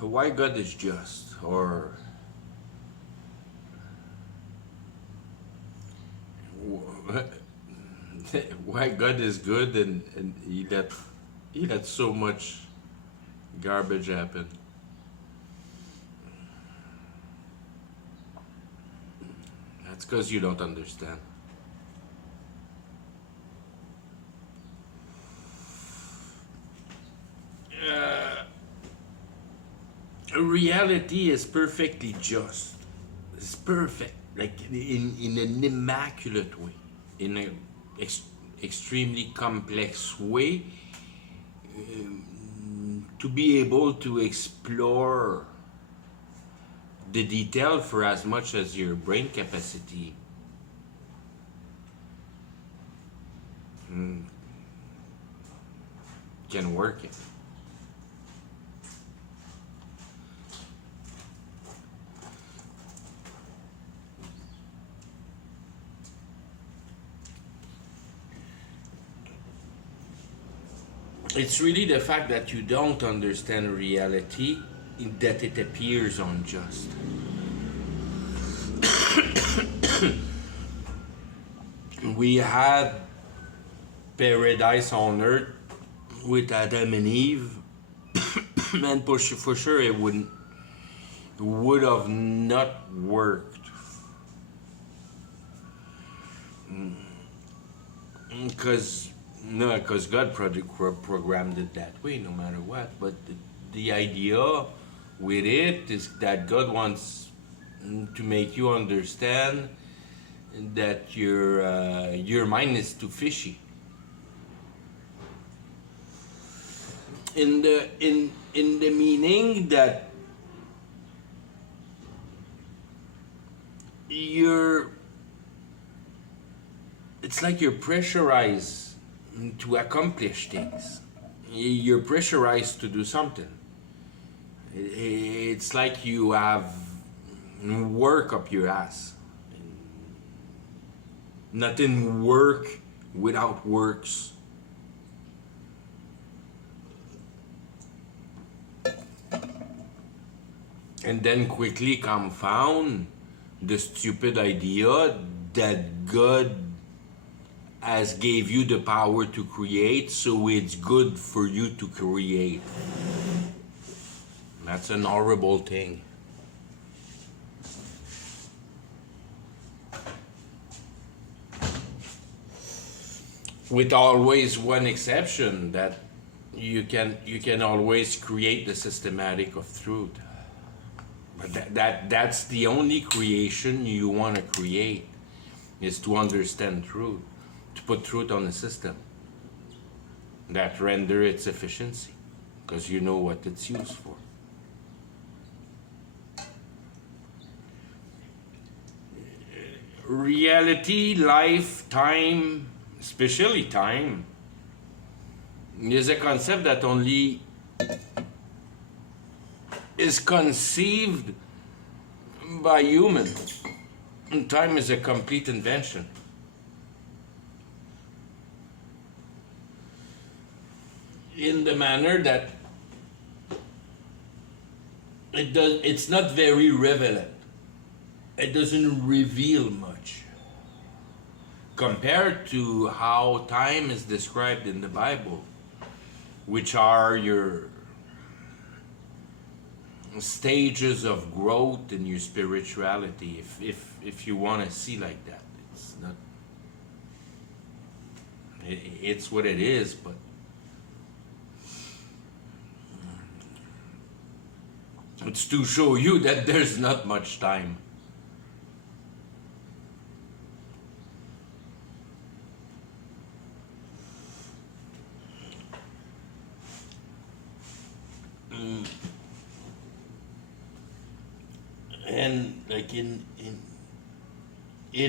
why God is just, or why God is good, and he let so much garbage happen. That's because you don't understand. Uh, Reality is perfectly just. It's perfect, like in an immaculate way, in an extremely complex way, to be able to explore the detail for as much as your brain capacity can work it. It's really the fact that you don't understand reality that it appears unjust. We had paradise on earth with Adam and Eve, and for sure it would have not worked because no, because God programmed it that way, no matter what. But the idea with it is that God wants to make you understand that your mind is too fishy. In the meaning that you're it's like you're pressurized to accomplish things. You're pressurized to do something. It's like you have work up your ass. Nothing work without works. And then quickly confound the stupid idea that God has gave you the power to create, so it's good for you to create. That's an horrible thing. With always one exception, that you can always create the systematic of truth. But that's the only creation you want to create, is to understand truth, to put truth on the system that render its efficiency, because you know what it's used for. Reality, life, time, especially time, is a concept that only is conceived by humans. And time is a complete invention. In the manner that it's not very relevant. It doesn't reveal much compared to how time is described in the Bible, which are your stages of growth in your spirituality, if you want to see like that. It's not, it's what it is, but it's to show you that there's not much time. And like in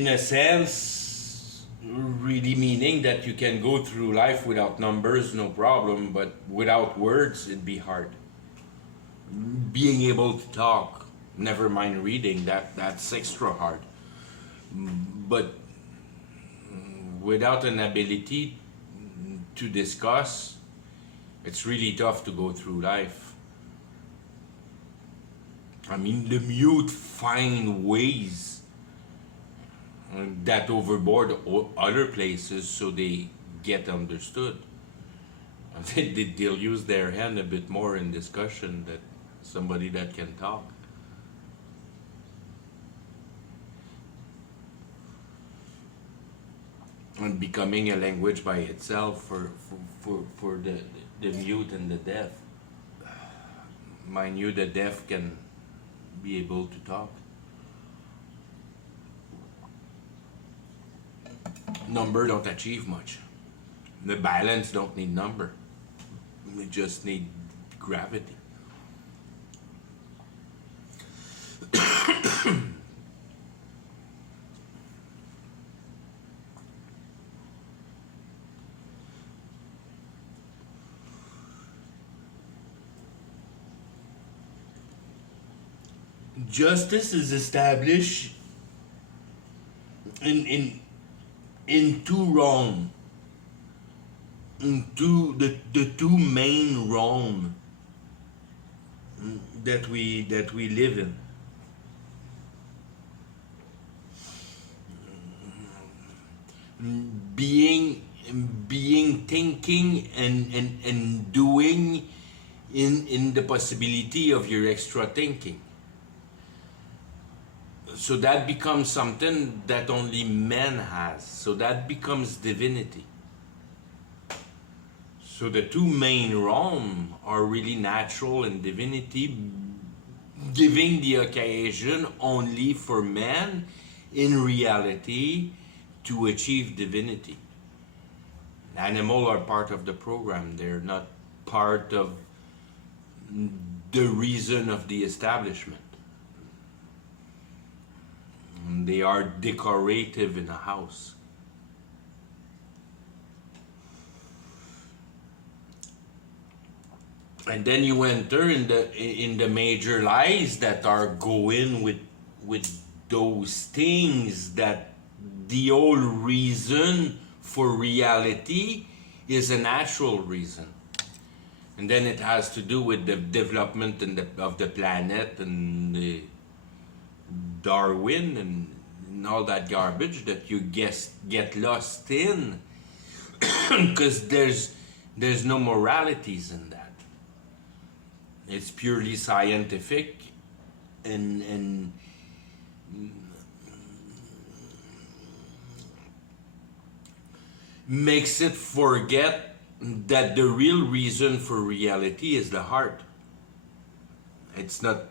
a sense, really meaning that you can go through life without numbers, no problem, but without words, it'd be hard. Being able to talk, never mind reading, that's extra hard. But without an ability to discuss, it's really tough to go through life. I mean, the mute find ways that overboard other places so they get understood. They'll use their hand a bit more in discussion than somebody that can talk. And becoming a language by itself for the mute and the deaf. Mind you, the deaf can be able to talk. Number don't achieve much. The balance don't need number. We just need gravity. Justice is established in two realms, into the two main realms that we live in. Being thinking and doing in the possibility of your extra thinking. So that becomes something that only man has. So that becomes divinity. So the two main realms are really natural and divinity, giving the occasion only for man in reality to achieve divinity. Animals are part of the program. They're not part of the reason of the establishment. They are decorative in a house. And then you enter in the major lies that are going with those things, that the whole reason for reality is a natural reason. And then it has to do with the development of the planet and the Darwin and all that garbage that you get lost in, because there's no moralities in that. It's purely scientific and makes it forget that the real reason for reality is the heart. It's not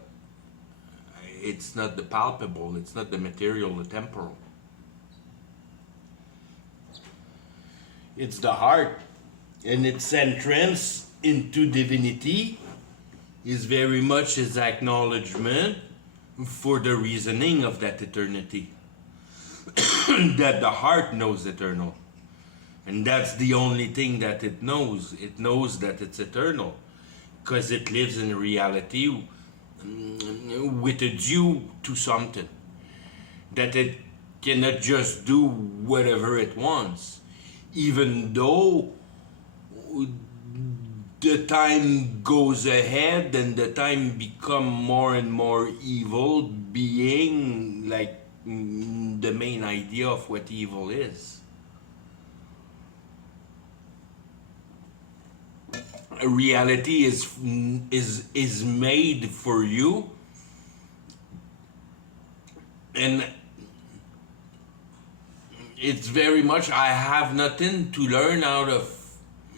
the palpable, it's not the material, the temporal. It's the heart, and its entrance into divinity is very much his acknowledgement for the reasoning of that eternity. That the heart knows eternal. And that's the only thing that it knows. It knows that it's eternal, because it lives in reality with a due to something, that it cannot just do whatever it wants, even though the time goes ahead and the time become more and more evil, being like the main idea of what evil is. Reality is made for you, and it's very much, I have nothing to learn out of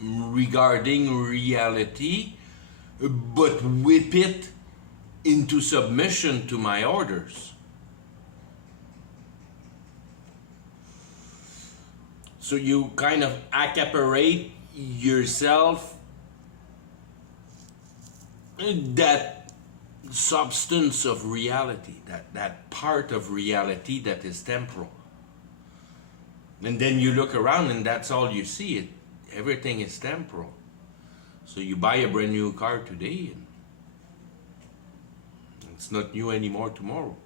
regarding reality, but whip it into submission to my orders. So you kind of accaparate yourself that substance of reality, that part of reality that is temporal. And then you look around and that's all you see. Everything is temporal. So you buy a brand new car today and it's not new anymore tomorrow.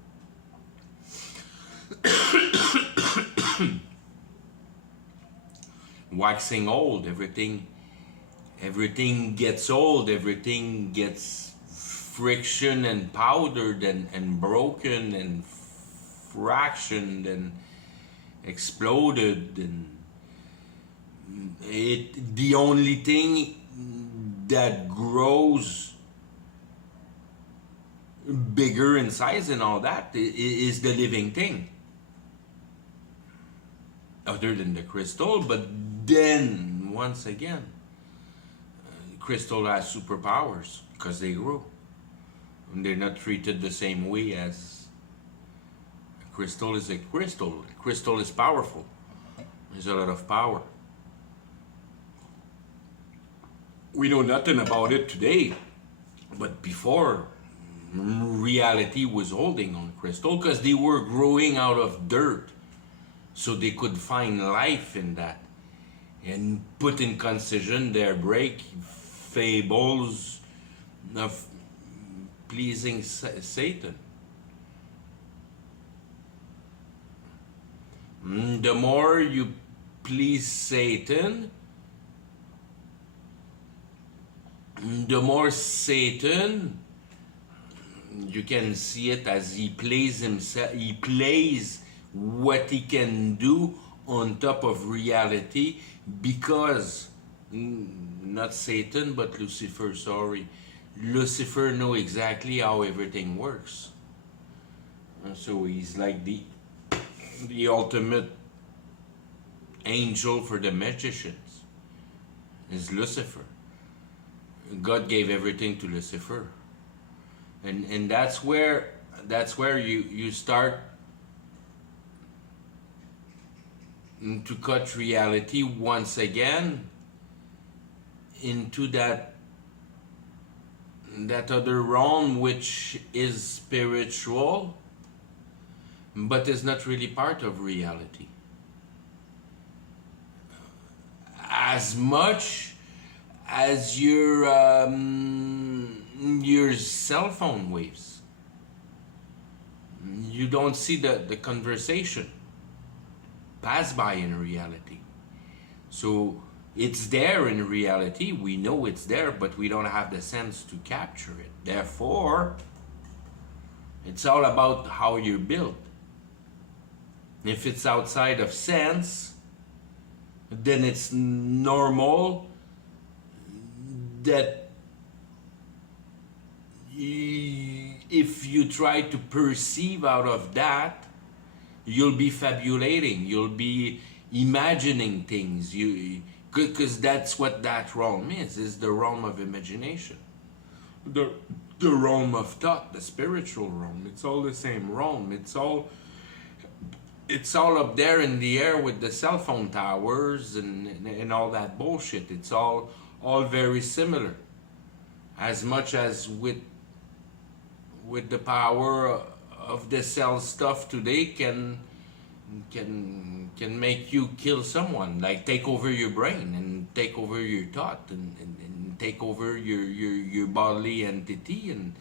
Waxing old, everything gets old, everything gets friction and powdered and broken and fractioned and exploded, and the only thing that grows bigger in size and all that is the living thing, other than the crystal. But then once again, crystal has superpowers because they grow, and they're not treated the same way as a crystal is a crystal. Crystal is powerful. There's a lot of power. We know nothing about it today, but before, reality was holding on crystal because they were growing out of dirt, so they could find life in that and put in concision their break fables of pleasing Satan. The more you please Satan, the more Satan, you can see it as he plays himself, he plays what he can do on top of reality, because not Satan but Lucifer, sorry, Lucifer know exactly how everything works. So he's like the ultimate angel for the magicians is Lucifer. God gave everything to Lucifer, and that's where you start to cut reality once again into that other realm, which is spiritual but is not really part of reality as much as your cell phone waves. You don't see the conversation pass by in reality. So it's there in reality, we know it's there, but we don't have the sense to capture it. Therefore, it's all about how you're built. If it's outside of sense, then it's normal that if you try to perceive out of that, you'll be fabulating, you'll be imagining things, because that's what that realm is the realm of imagination, the realm of thought, the spiritual realm. It's all the same realm. It's all up there in the air with the cell phone towers and all that bullshit. It's all very similar. As much as with the power of the cell stuff today can make you kill someone, like take over your brain and take over your thought and take over your bodily entity and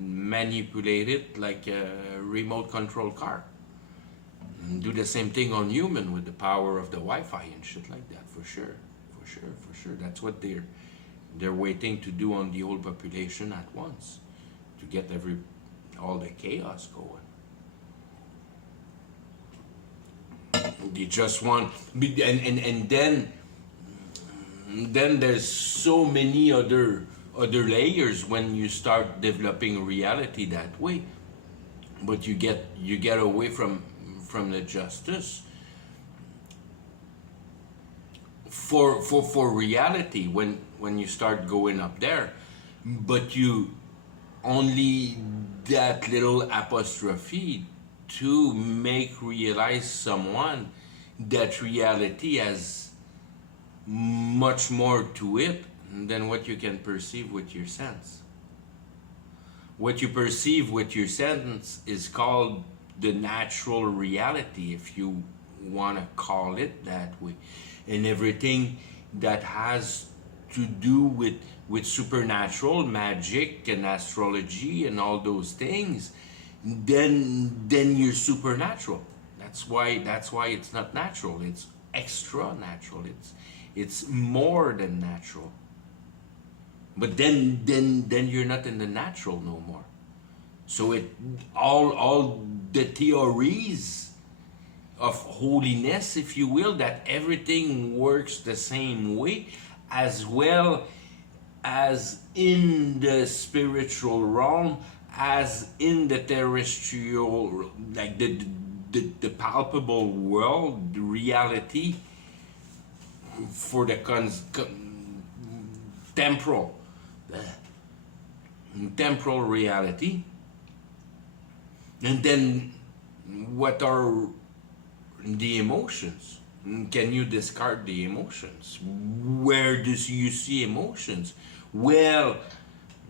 manipulate it like a remote control car. And do the same thing on human with the power of the Wi-Fi and shit like that, for sure. That's what they're waiting to do on the whole population at once, to get all the chaos going. They just want, and then there's so many other layers when you start developing reality that way. But you get away from the justice for reality when you start going up there. But you only that little apostrophe to make realize someone that reality has much more to it than what you can perceive with your sense. What you perceive with your sense is called the natural reality, if you want to call it that way. And everything that has to do with supernatural, magic and astrology and all those things, then you're supernatural. That's why it's not natural, it's extra natural, it's more than natural. But then you're not in the natural no more. So it all the theories of holiness, if you will, that everything works the same way, as well as in the spiritual realm, as in the terrestrial, like the palpable world, the reality for the temporal, temporal reality. And then what are the emotions? Can you discard the emotions? Where do you see emotions? Well,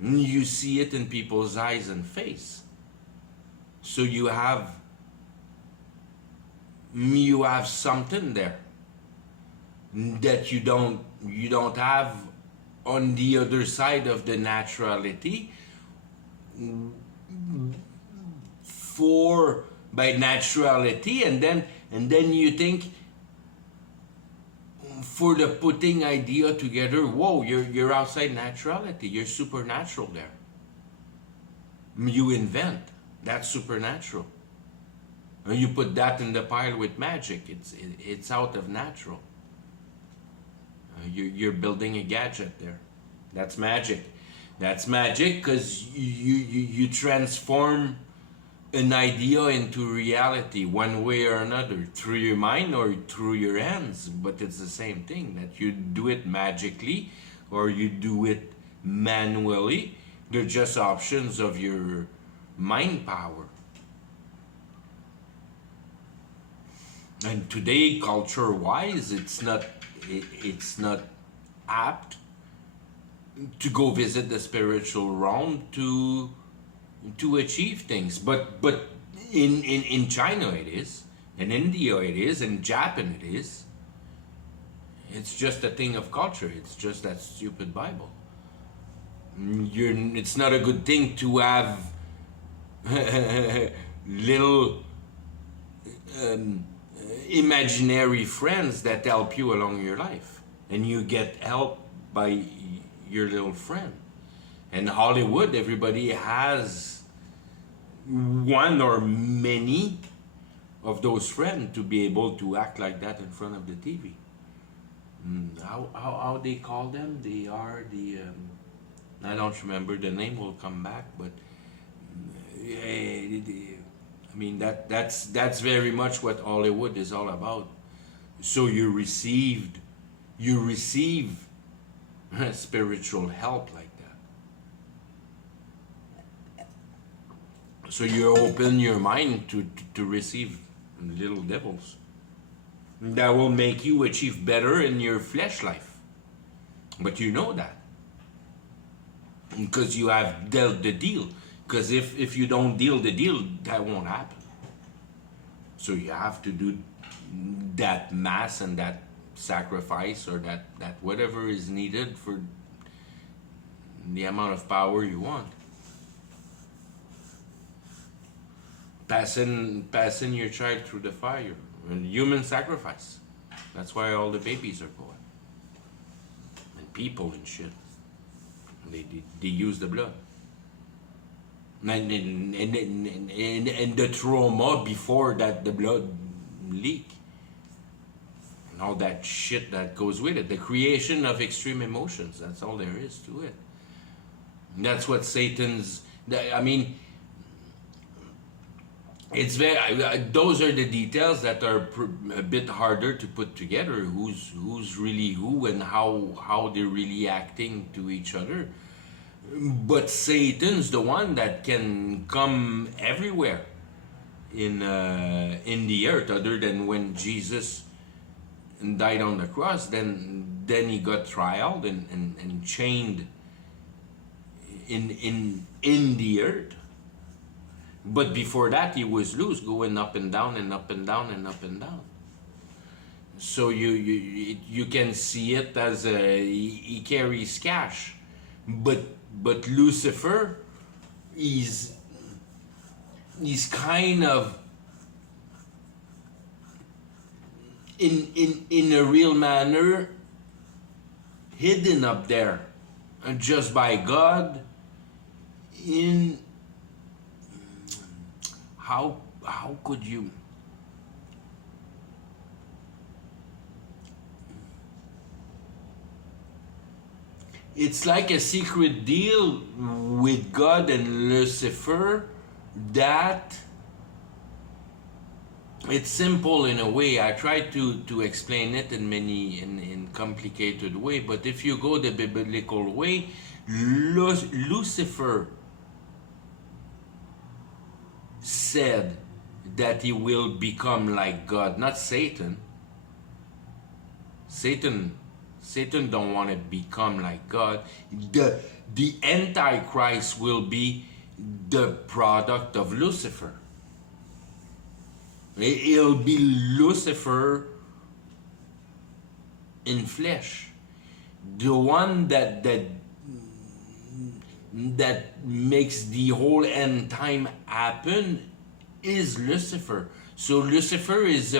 you see it in people's eyes and face. So you have something there that you don't have on the other side of the naturality. For by naturality, and then you think, for the putting idea together, whoa, you're outside naturality, you're supernatural there. You invent, that's supernatural. And you put that in the pile with magic, it's out of natural. You're building a gadget there. That's magic. That's magic because you transform an idea into reality one way or another, through your mind or through your hands. But it's the same thing, that you do it magically or you do it manually. They're just options of your mind power. And today, culture-wise, it's not apt to go visit the spiritual realm to achieve things. But in China it is, in India it is, in Japan it is. It's just a thing of culture. It's just that stupid Bible. It's not a good thing to have little imaginary friends that help you along your life, and you get help by your little friend. In Hollywood, everybody has one or many of those friends to be able to act like that in front of the TV. How they call them? They are the I don't remember, the name will come back, but I mean that's very much what Hollywood is all about. So you receive spiritual help like that. So you open your mind to receive little devils that will make you achieve better in your flesh life. But you know that because you have dealt the deal. Because if you don't deal the deal, that won't happen. So you have to do that mass and that sacrifice, or that whatever is needed for the amount of power you want. Passing your child through the fire, and human sacrifice. That's why all the babies are going, and people and shit. They use the blood. And the trauma before that, the blood leak, and all that shit that goes with it. The creation of extreme emotions. That's all there is to it. And that's what Satan's. I mean, it's very. Those are the details that are a bit harder to put together. Who's really who, and how they're really acting to each other. But Satan's the one that can come everywhere in the earth, other than when Jesus died on the cross. Then he got trialed and chained in the earth. But before that, he was loose, going up and down and up and down and up and down. So you can see it as he carries cash, but Lucifer, he's kind of in a real manner hidden up there just by God in how could you it's like a secret deal with God and Lucifer that it's simple in a way. I try to explain it in in complicated way, but if you go the biblical way, Lucifer said that he will become like God, not Satan. Satan don't want to become like God. The Antichrist will be the product of Lucifer. It'll be Lucifer in flesh. The one that makes the whole end time happen is Lucifer. So Lucifer is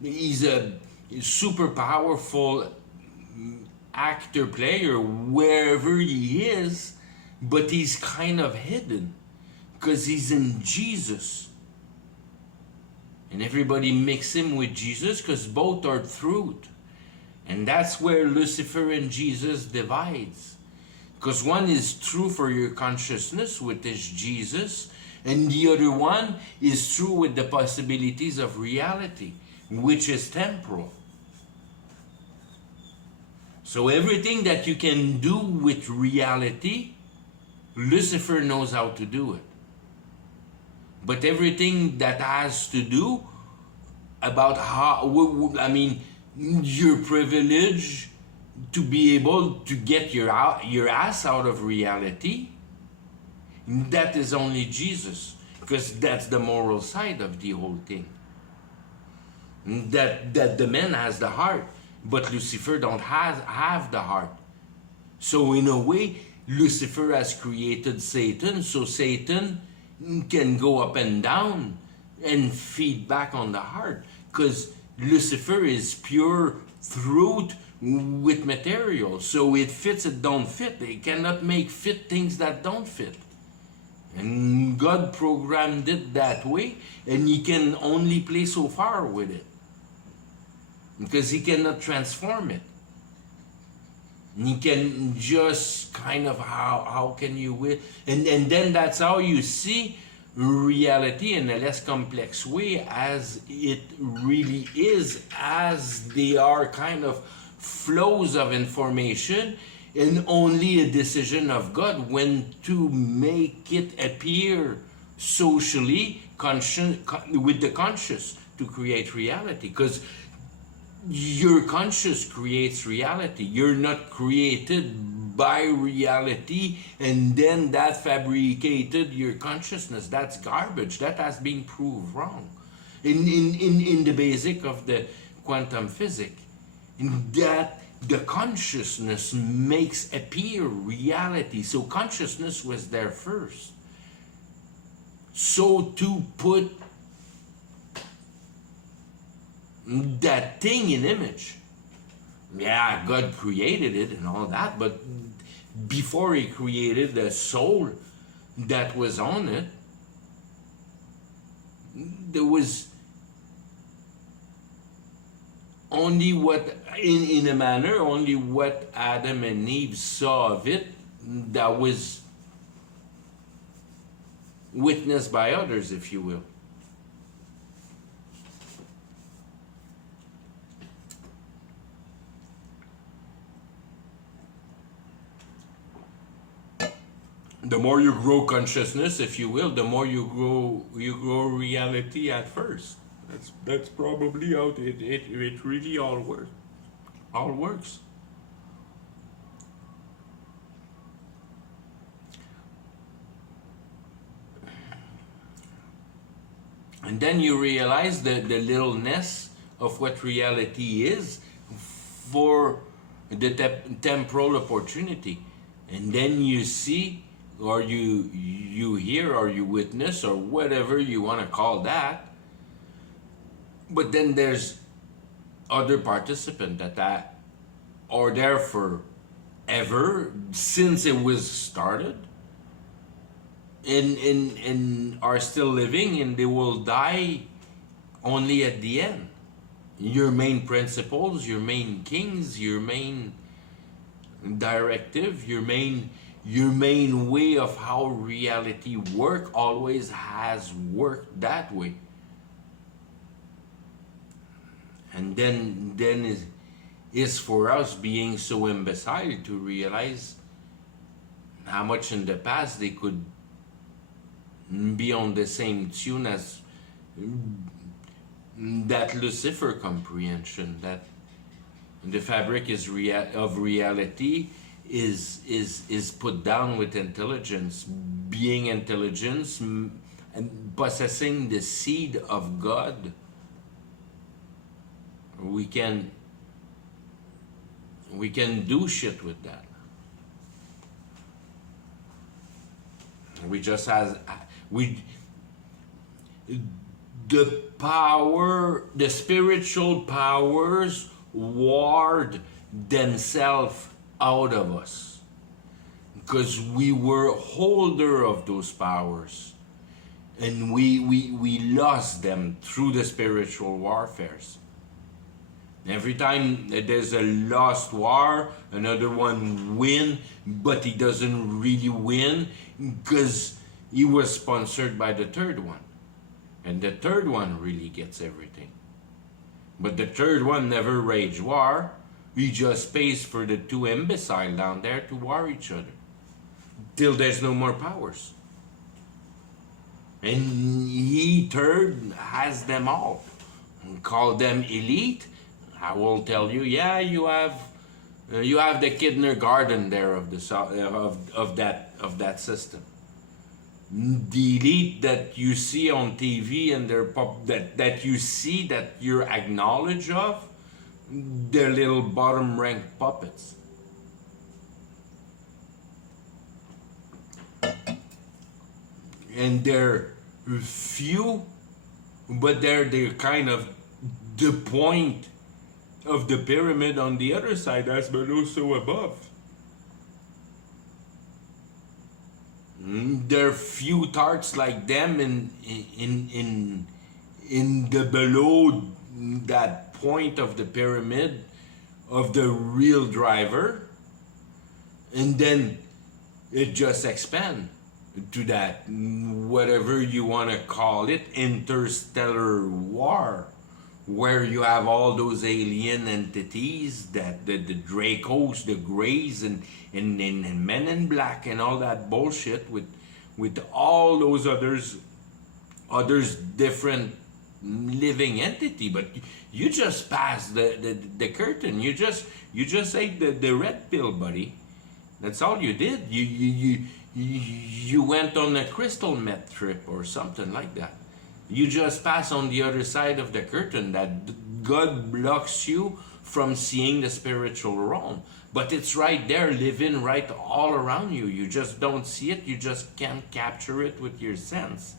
he's a super powerful actor player wherever he is, but he's kind of hidden because he's in Jesus. And everybody mix him with Jesus because both are truth. And that's where Lucifer and Jesus divides. Because one is true for your consciousness, which is Jesus, and the other one is true with the possibilities of reality, which is temporal. So everything that you can do with reality, Lucifer knows how to do it. But everything that has to do about how, I mean, your privilege to be able to get your ass out of reality, that is only Jesus, because that's the moral side of the whole thing. That the man has the heart, but Lucifer don't have the heart. So in a way, Lucifer has created Satan, so Satan can go up and down and feed back on the heart, because Lucifer is pure truth with material. So it fits, it don't fit. They cannot make fit things that don't fit. And God programmed it that way, and he can only play so far with it, because he cannot transform it. He can just kind of, how can you win? And then that's how you see reality in a less complex way, as it really is, as they are kind of flows of information, and only a decision of God when to make it appear socially with the conscious to create reality. Because your conscious creates reality. You're not created by reality and then that fabricated your consciousness. That's garbage. That has been proved wrong in the basic of the quantum physics. That the consciousness makes appear reality. So consciousness was there first. So to put that thing in image, yeah, God created it and all that, but before he created the soul that was on it, there was only what, in a manner, only what Adam and Eve saw of it that was witnessed by others, if you will. The more you grow consciousness, if you will, the more you grow reality at first. That's probably how it really all works. And then you realize the littleness of what reality is for the temporal opportunity. And then you see, or you hear, or you witness, or whatever you want to call that. But then there's other participants that are there for ever since it was started, and are still living, and they will die only at the end. Your main principles, your main kings, your main directive, your main way of how reality work always has worked that way. And then is for us being so imbecile to realize how much in the past they could be on the same tune as that Lucifer comprehension, that the fabric of reality is put down with intelligence, being intelligence, and possessing the seed of God. We can do shit with that. We just has we the power, the spiritual powers ward themselves out of us because we were holder of those powers, and we lost them through the spiritual warfares. Every time there's a lost war, another one win, but he doesn't really win because he was sponsored by the third one. And the third one really gets everything. But the third one never waged war. He just pays for the two imbeciles down there to war each other. Till there's no more powers. And he third has them all. And call them elite. I will tell you, yeah, you have the kindergarten there of the of that system. The elite that you see on TV and that you see, that you're acknowledged of, they're little bottom ranked puppets. And they're few, but they're kind of the point of the pyramid on the other side, as below so above. There are few tarts like them in the below that point of the pyramid of the real driver, and then it just expands to that, whatever you want to call it, interstellar war, where you have all those alien entities, that the Dracos, the Greys, and Men in Black, and all that bullshit with all those others different living entity. But you just passed the curtain. You just ate the red pill, buddy. That's all you did. You went on a crystal meth trip or something like that. You just pass on the other side of the curtain that God blocks you from seeing the spiritual realm. But it's right there, living right all around you. You just don't see it. You just can't capture it with your sense.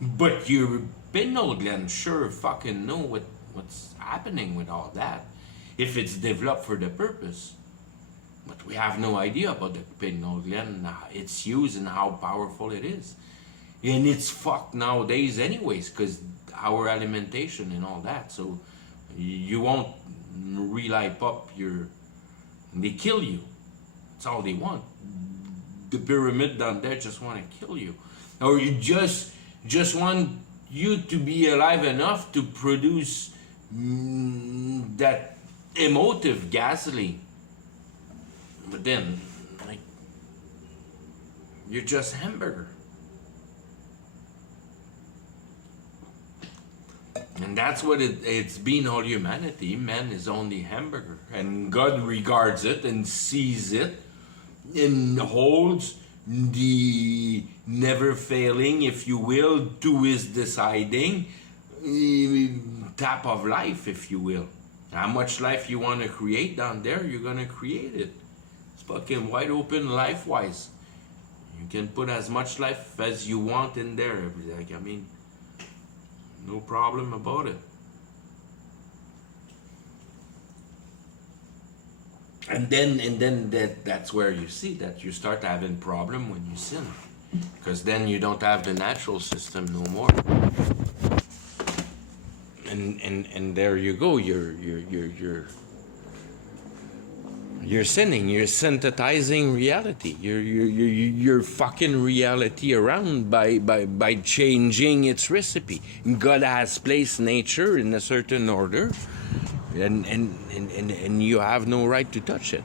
But your pineal gland sure fucking know what's happening with all that, if it's developed for the purpose. But we have no idea about the pineal gland, its use, and how powerful it is. And it's fucked nowadays anyways, because our alimentation and all that. So you won't relight up they kill you. That's all they want. The pyramid down there just want to kill you. Or you just want you to be alive enough to produce that emotive gasoline. But then, like, you're just hamburger. And that's what it's been all humanity. Man is only hamburger. And God regards it and sees it and holds the never failing, if you will, to his deciding tap of life, if you will. How much life you want to create down there, you're going to create it. It's fucking wide open life-wise. You can put as much life as you want in there. Like, I mean, no problem about it. And then that's where you see that you start having problem when you sin, because then you don't have the natural system no more. And there you go. You're sinning. You're synthesizing reality. You're fucking reality around by changing its recipe. God has placed nature in a certain order, and you have no right to touch it.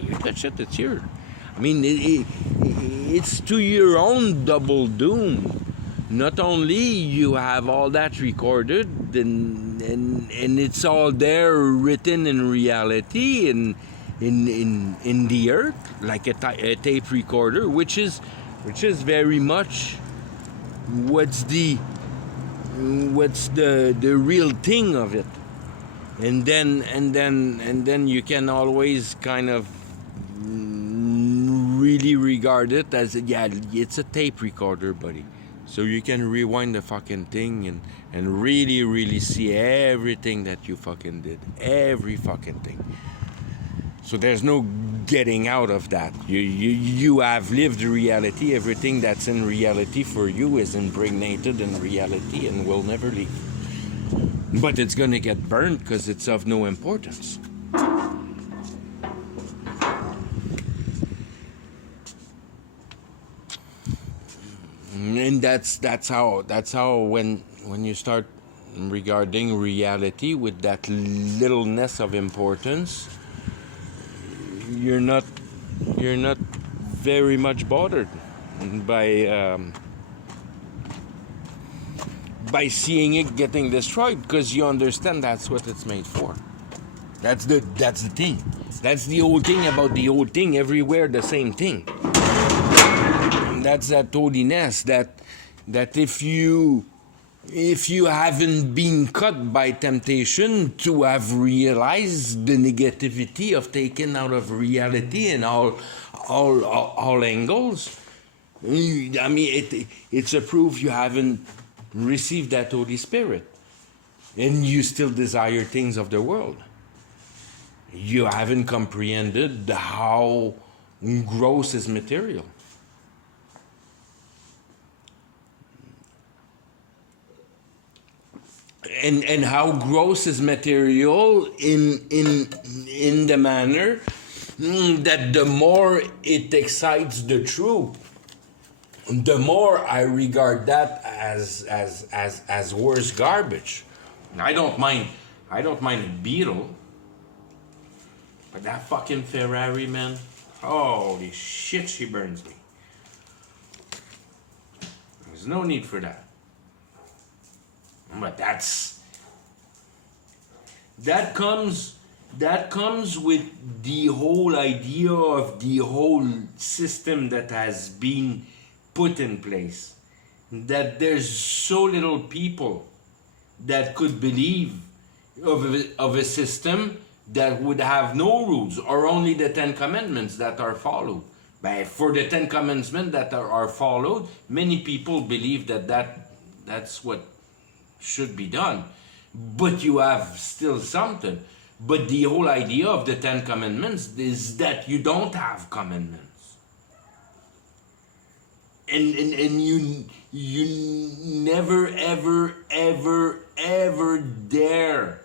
You touch it, it's yours. I mean, it's to your own double doom. Not only you have all that recorded, and it's all there written in reality and in the earth, like a tape recorder, which is very much what's the real thing of it. And then you can always kind of really regard it as, yeah, it's a tape recorder, buddy. So you can rewind the fucking thing and really see everything that you fucking did. Every fucking thing. So there's no getting out of that. You have lived reality. Everything that's in reality for you is impregnated in reality and will never leave. But it's gonna get burned because it's of no importance. And that's how when you start regarding reality with that littleness of importance, you're not very much bothered by seeing it getting destroyed, because you understand that's what it's made for. That's the thing. That's the whole thing about the whole thing. Everywhere the same thing. And that's that holiness that if you haven't been cut by temptation to have realized the negativity of taking out of reality in all angles, I mean it's a proof you haven't received that Holy Spirit, and you still desire things of the world. You haven't comprehended how gross is material. And how gross is material in the manner that the more it excites the truth, the more I regard that as worse garbage. I don't mind a Beetle, but that fucking Ferrari, man, holy shit, she burns me. There's no need for that. But that comes with the whole idea of the whole system that has been put in place. That there's so little people that could believe of a system that would have no rules, or only the 10 Commandments that are followed. But for the 10 Commandments that are followed, many people believe that's what should be done. But you have still something. But the whole idea of the 10 Commandments is that you don't have commandments. And you never ever dare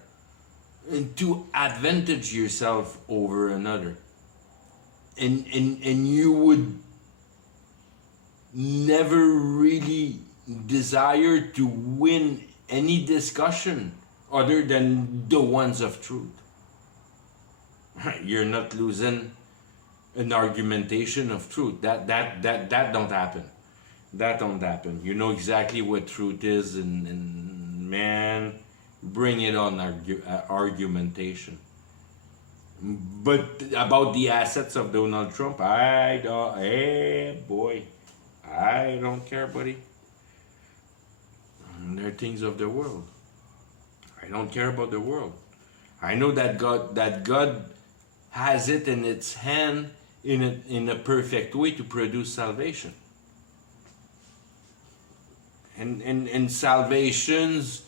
to advantage yourself over another. And you would never really desire to win any discussion other than the ones of truth. You're not losing an argumentation of truth. That don't happen. That don't happen. You know exactly what truth is, and man, bring it on argumentation. But about the assets of Donald Trump, I don't care, buddy. They're things of the world. I don't care about the world. I know that God has it in its hand in a perfect way to produce salvation. And salvations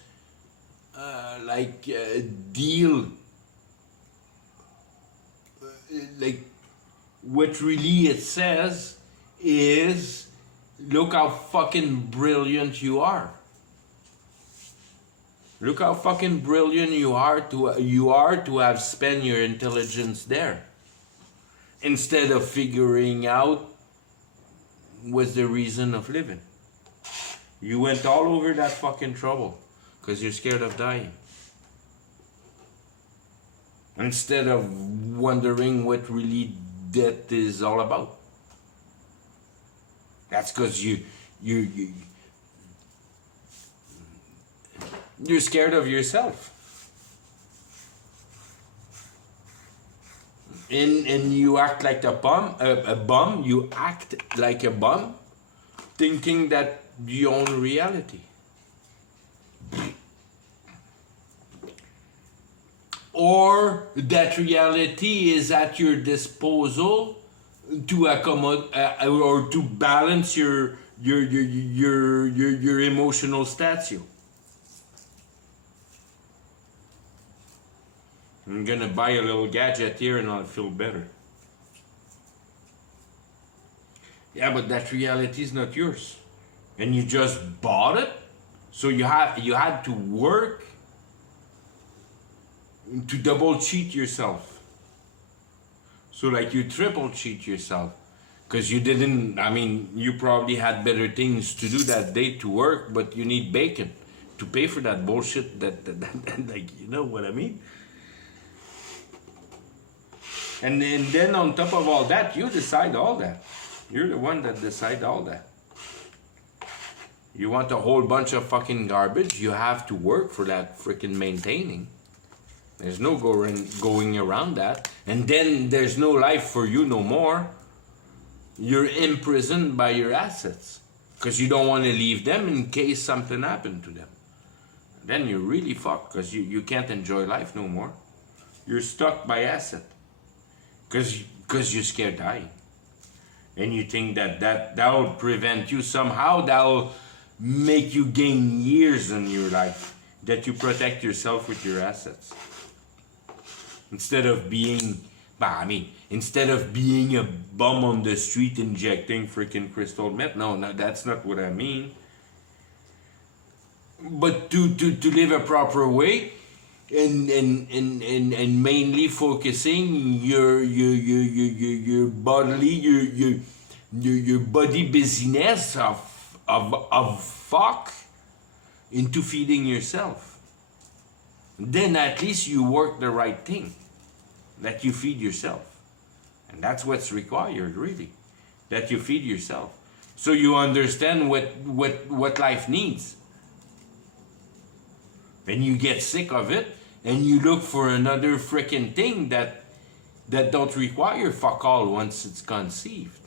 deal like what really it says is, look how fucking brilliant you are. Look how fucking brilliant you are to have spent your intelligence there, instead of figuring out what's the reason of living. You went all over that fucking trouble because you're scared of dying, instead of wondering what really death is all about. That's because you're scared of yourself. And you act like a bum. You act like a bum, thinking that you own reality. Or that reality is at your disposal to accommodate or to balance your emotional stature. I'm gonna buy a little gadget here and I'll feel better. Yeah, but that reality is not yours, and you just bought it. So you had to work to double cheat yourself. So like you triple cheat yourself, because you didn't. I mean, you probably had better things to do that day to work, but you need bacon to pay for that bullshit. That like, you know what I mean. And then on top of all that, you decide all that. You're the one that decide all that. You want a whole bunch of fucking garbage, you have to work for that freaking maintaining. There's no going around that. And then there's no life for you no more. You're imprisoned by your assets, because you don't want to leave them in case something happened to them. Then you're really fucked, because you can't enjoy life no more. You're stuck by asset. Because you're scared dying. And you think that will prevent you somehow, that will make you gain years in your life, that you protect yourself with your assets. Instead of being a bum on the street injecting freaking crystal meth. No, that's not what I mean. But to live a proper way, and mainly focusing your bodily your body busyness of fuck into feeding yourself. Then at least you work the right thing, that you feed yourself. And that's what's required, really, that you feed yourself, so you understand what life needs. And you get sick of it, and you look for another freaking thing that don't require fuck all once it's conceived.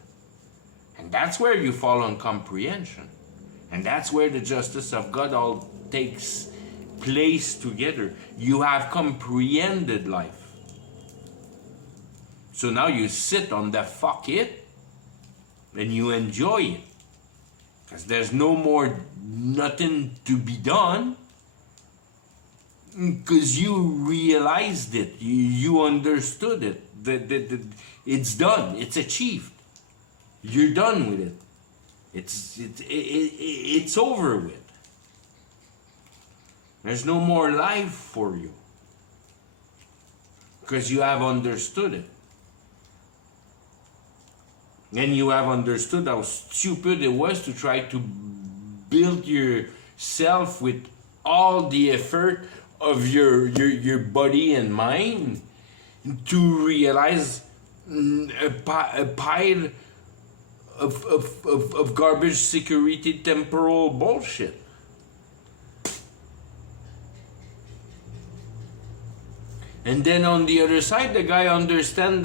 And that's where you fall on comprehension. And that's where the justice of God all takes place together. You have comprehended life. So now you sit on the fuck it, and you enjoy it. Because there's nothing to be done. Because you realized it, you understood it, that it's done, it's achieved, you're done with it, it's over with. There's no more life for you, because you have understood it, and you have understood how stupid it was to try to build yourself with all the effort of your body and mind, to realize a pile of garbage security temporal bullshit. And then on the other side, the guy understand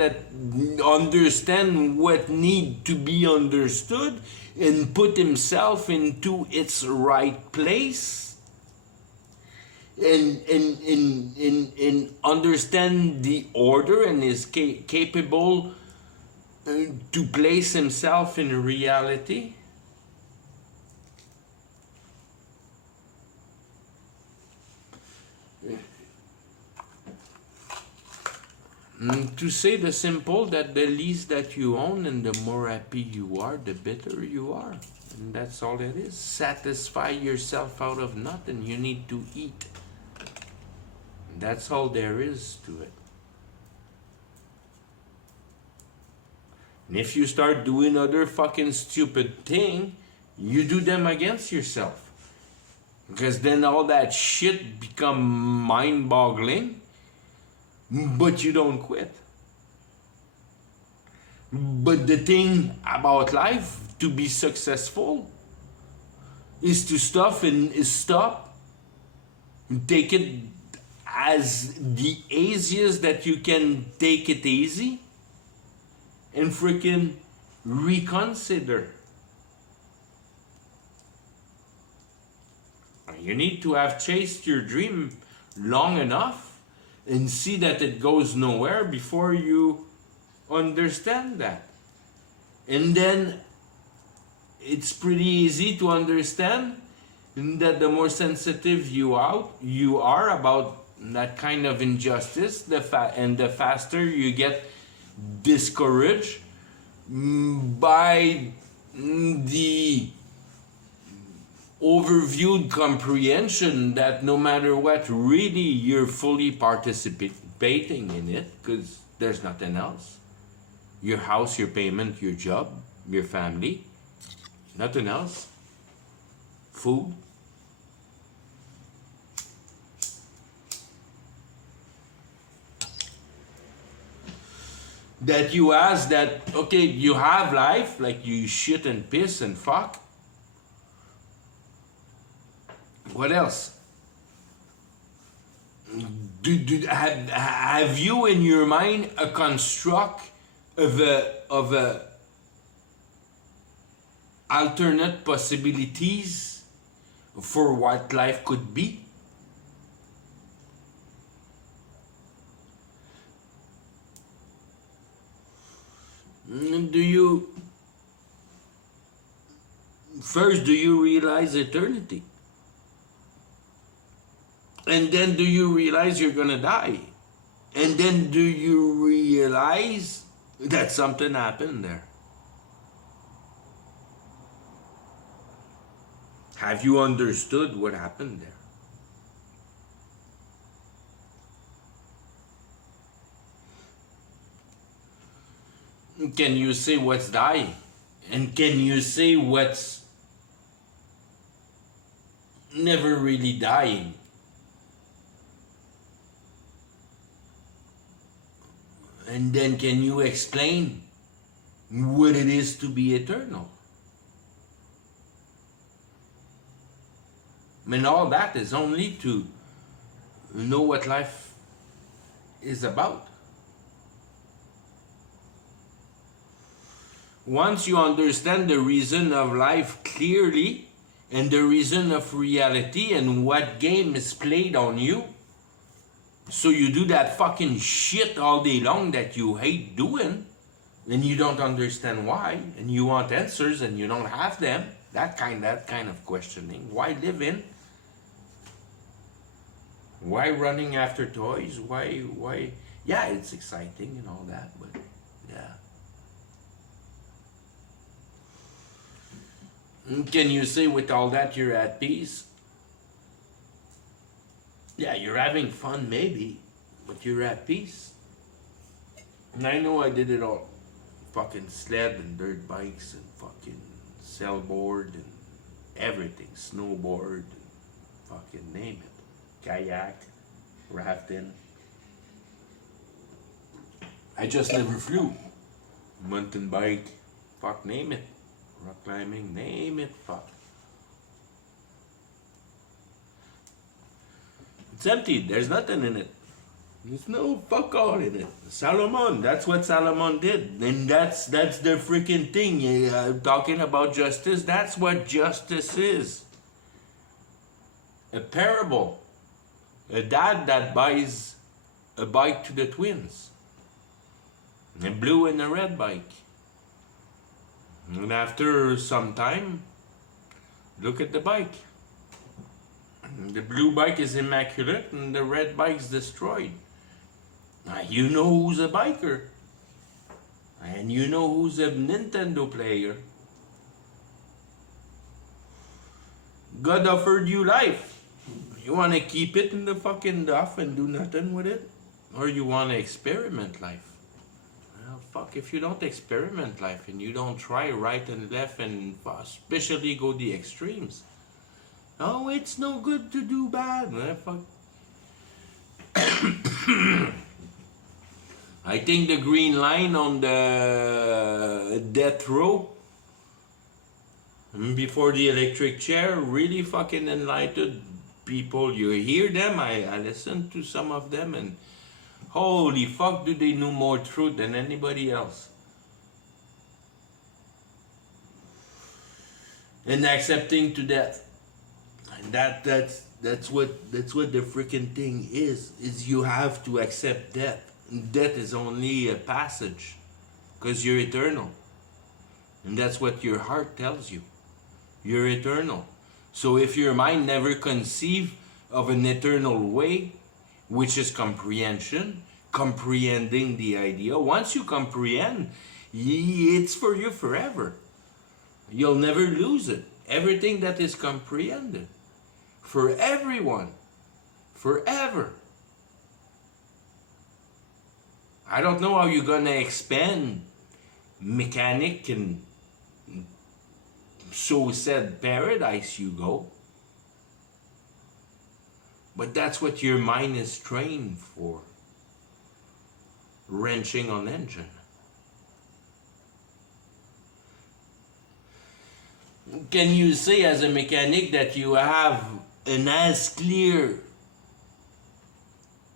what need to be understood, and put himself into its right place. And understand the order, and is capable to place himself in reality. To say the simple that the least that you own and the more happy you are, the better you are. And that's all it is. Satisfy yourself out of nothing. You need to eat. That's all there is to it. And if you start doing other fucking stupid thing, you do them against yourself. Because then all that shit become mind-boggling, but you don't quit. But the thing about life, to be successful, is to stop and take it as the easiest that you can take it easy, and freaking reconsider. You need to have chased your dream long enough and see that it goes nowhere before you understand that. And then it's pretty easy to understand that the more sensitive you are about that kind of injustice, and the faster you get discouraged by the overviewed comprehension that no matter what, really you're fully participating in it, because there's nothing else. Your house, your payment, your job, your family, nothing else. Food. That you ask that, okay, you have life, like you shit and piss and fuck. What else? Have you in your mind a construct of a alternate possibilities for what life could be? Do you realize eternity? And then do you realize you're gonna die? And then do you realize that something happened there? Have you understood what happened there? Can you say what's dying? And can you say what's never really dying? And then can you explain what it is to be eternal? And all that is only to know what life is about. Once you understand the reason of life clearly and the reason of reality and what game is played on you, so you do that fucking shit all day long that you hate doing, and you don't understand why, and you want answers and you don't have them, that kind of questioning. Why living? Why running after toys? Why? Yeah, it's exciting and all that, but yeah. Can you say with all that you're at peace? Yeah, you're having fun maybe, but you're at peace. And I know I did it all. Fucking sled and dirt bikes and fucking sailboard and everything. Snowboard and fucking name it. Kayak, rafting. I just never flew. Mountain bike, fuck name it. Rock climbing, name it, fuck. It's empty, there's nothing in it. There's no fuck all in it. Solomon, that's what Solomon did. And that's the freaking thing. Talking about justice, that's what justice is. A parable. A dad that buys a bike to the twins. A blue and a red bike. And after some time, look at the bike. The blue bike is immaculate and the red bike's destroyed. You know who's a biker, and you know who's a Nintendo player. God offered you life. You want to keep it in the fucking duff and do nothing with it? Or you want to experiment life? Well, fuck, if you don't experiment life and you don't try right and left and especially go the extremes. Oh, it's no good to do bad. Fuck. I think the green line on the death row before the electric chair really fucking enlightened people. You hear them, I listened to some of them, and holy fuck, do they know more truth than anybody else. And accepting to death. And that's what the freaking thing is you have to accept death. Death is only a passage, because you're eternal. And that's what your heart tells you. You're eternal. So if your mind never conceive of an eternal way, which is comprehension, comprehending the idea, once you comprehend, it's for you forever. You'll never lose it. Everything that is comprehended. For everyone. Forever. I don't know how you're gonna expand mechanic and so said paradise you go. But that's what your mind is trained for. Wrenching on engine. Can you say as a mechanic that you have an as clear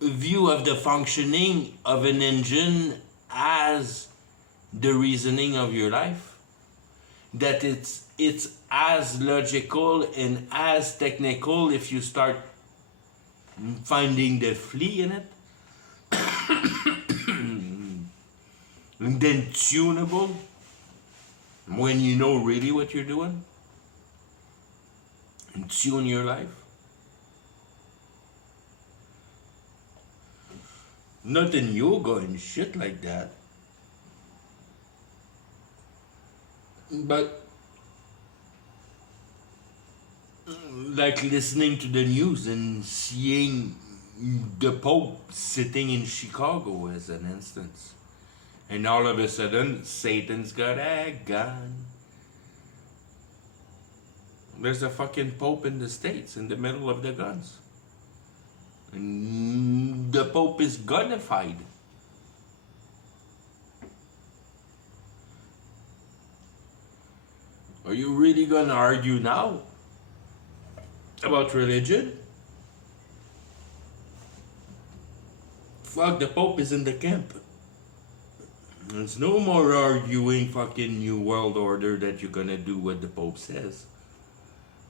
view of the functioning of an engine as the reasoning of your life? That it's as logical and as technical if you start finding the flea in it? And then tunable when you know really what you're doing? And tune your life? Not in yoga and shit like that. But like listening to the news and seeing the Pope sitting in Chicago as an instance. And all of a sudden, Satan's got a gun. There's a fucking Pope in the States in the middle of the guns. And the Pope is gunified. Are you really gonna argue now about religion? Fuck, the Pope is in the camp. There's no more arguing fucking New World Order that you're gonna do what the Pope says.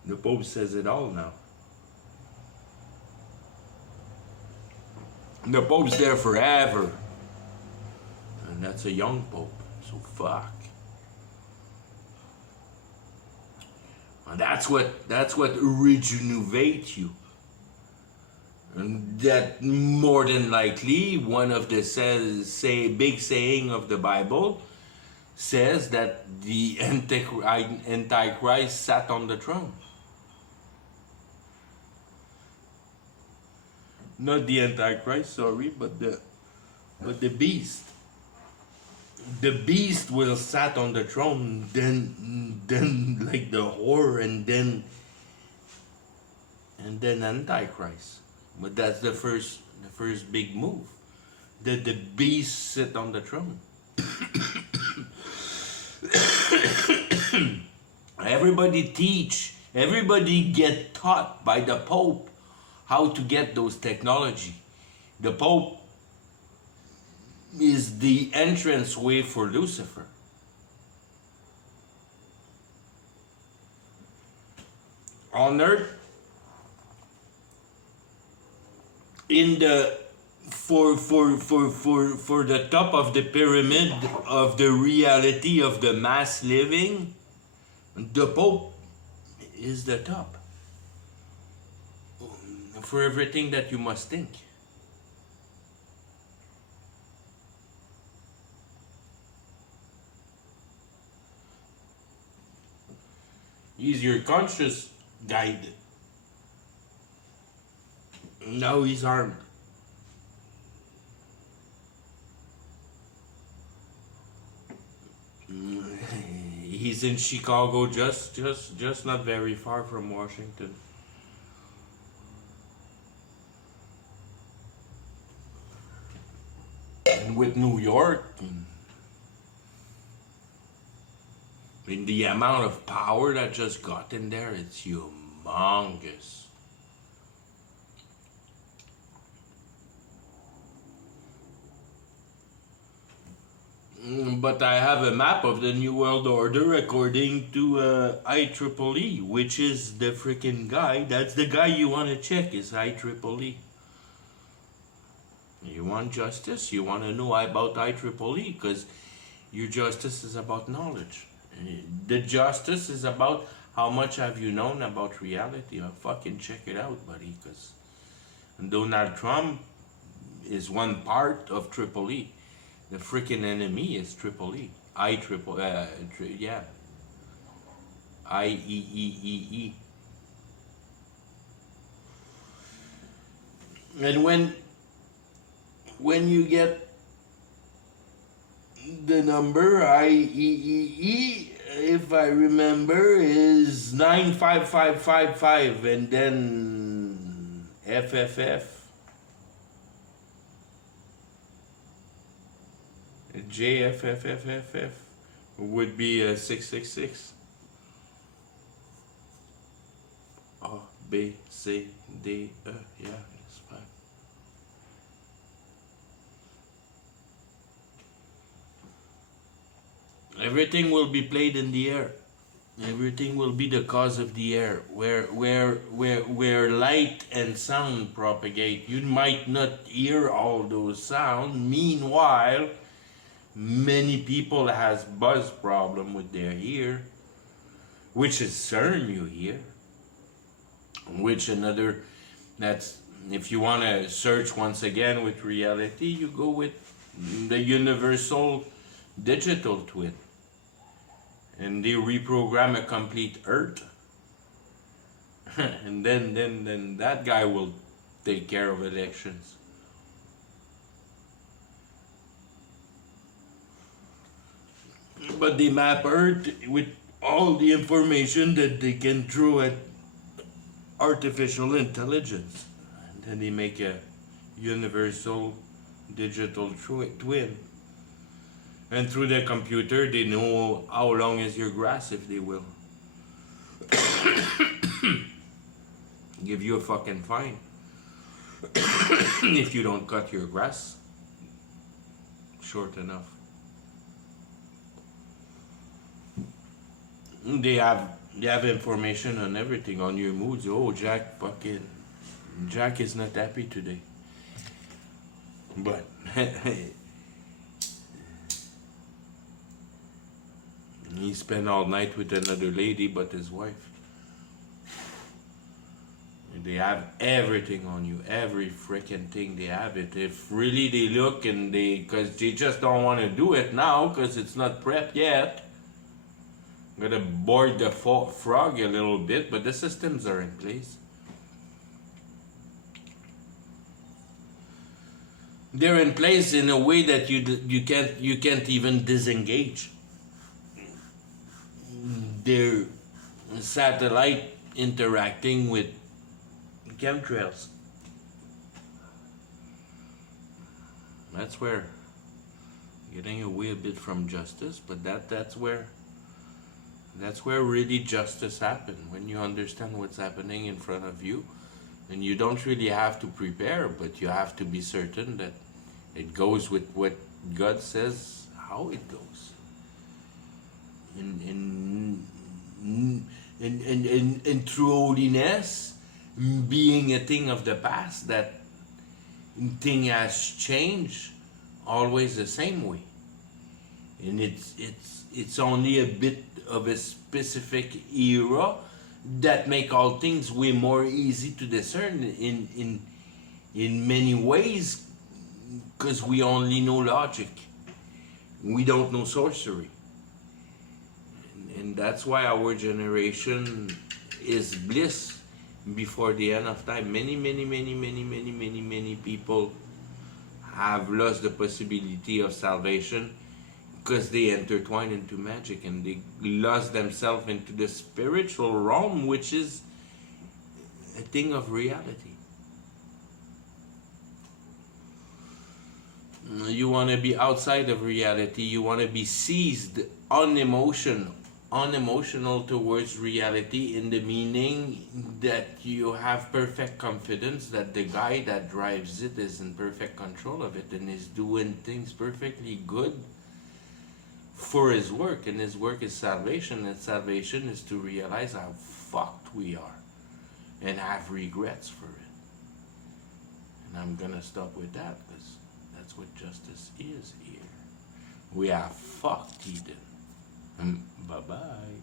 The Pope says it all now. The Pope's there forever. And that's a young Pope, so fuck. And that's what rejuvenates you. And that more than likely, one of the big saying of the Bible says that the Antichrist sat on the throne. Not the Antichrist, sorry, but the beast. The beast will sat on the throne, then like the whore, and then Antichrist. But that's the first big move. That the beast sit on the throne. Everybody get taught by the Pope how to get those technology. The Pope is the entrance way for Lucifer. On earth, in the for the top of the pyramid of the reality of the mass living, the Pope is the top for everything that you must think. He's your conscious guide. Now he's armed. He's in Chicago, just not very far from Washington. And with New York, in the amount of power that just got in there, it's humongous. But I have a map of the New World Order according to IEEE, which is the freaking guy. That's the guy you want to check, is IEEE. You want justice? You want to know about IEEE, because your justice is about knowledge. The justice is about how much have you known about reality. Fucking check it out, buddy, because Donald Trump is one part of Triple E. The freaking enemy is Triple E. Yeah. IEEE. And when you get the number IEEE, if I remember, is 95555, and then FFF, JFFFFF would be 666. A, B, C, D, yeah, it's fine. Everything will be played in the air. Everything will be the cause of the air. Where light and sound propagate, you might not hear all those sounds. Meanwhile, many people has buzz problem with their ear, which is CERN you hear. Which another, that's, if you want to search once again with reality, you go with the universal digital twin. And they reprogram a complete Earth. And then that guy will take care of elections. But they map Earth with all the information that they can throw at artificial intelligence. And then they make a universal digital twin. And through the computer, they know how long is your grass, if they will. Give you a fucking fine if you don't cut your grass short enough. They have information on everything, on your moods. Oh, Jack is not happy today. But he spent all night with another lady, but his wife. They have everything on you, every freaking thing, they have it. If really they look and because they just don't want to do it now because it's not prepped yet. I'm gonna board the frog a little bit, but the systems are in place. They're in place in a way that you can't even disengage. They're satellite interacting with chemtrails. That's where getting away a bit from justice, but that's where really justice happens, when you understand what's happening in front of you, and you don't really have to prepare, but you have to be certain that it goes with what God says, how it goes. In true holiness, being a thing of the past, that thing has changed always the same way, and it's only a bit of a specific era that make all things way more easy to discern in many ways, because we only know logic, we don't know sorcery. And that's why our generation is bliss before the end of time. Many people have lost the possibility of salvation because they intertwine into magic and they lost themselves into the spiritual realm, which is a thing of reality. You want to be outside of reality. You want to be seized unemotional towards reality, in the meaning that you have perfect confidence that the guy that drives it is in perfect control of it and is doing things perfectly good for his work, and his work is salvation, and salvation is to realize how fucked we are and have regrets for it. And I'm gonna stop with that because that's what justice is here. We are fucked, Eden. Bye bye.